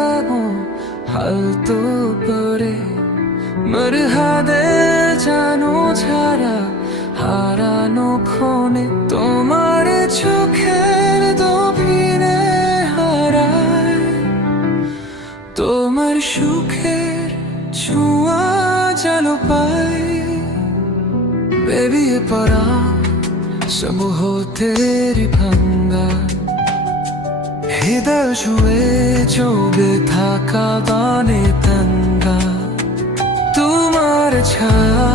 लगूं हाल तो परे मरहादे জানো ছাড়া হারানো ক্ষণে তোমার চোখের গভীরে হারায় তোমার সুখের ছোঁয়া যেন পাই বেরিয়ে পড়া সমূহ তেরি ভাঙ্গা হৃদয় ছুঁয়ে চোবে থাকা গানে তাঙ্গা তোমার ছায়া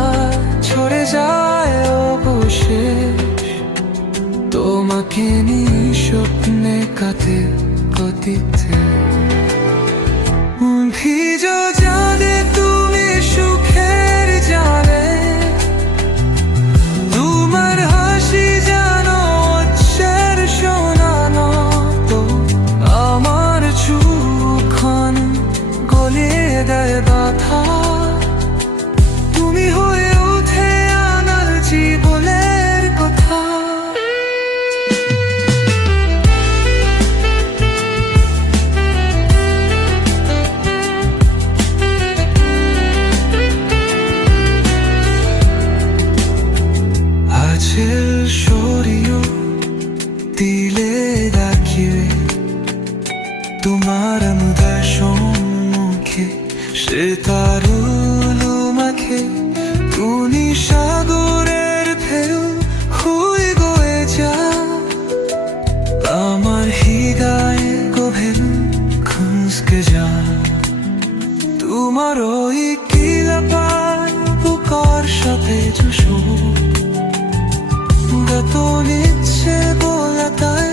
ছড়ে যায় অবশেষ তোমাকে নিয়ে স্বপ্নে কাটে গতিতে ভিজো জানে তুমি সুখের জানে তোমার হাসি জানো উচ্ছের শোনানো তো আমার চুখন গলিয়ে দেয় ব্যথা তুমি হয়ে ওঠে আমার জীবনের কথা আছেল সরিও দিলে রাখিবে তোমার মুদার সম্মুখে সে তারুলু মাখে তুমি সাগরের ঢেউ হয়ে গয়ে যা আমার হৃদয়ে গভীর খুঁজকে যা তোমার ওই কিলাপার বুকার সাথে জুসো গত নিচ্ছে বলা তাই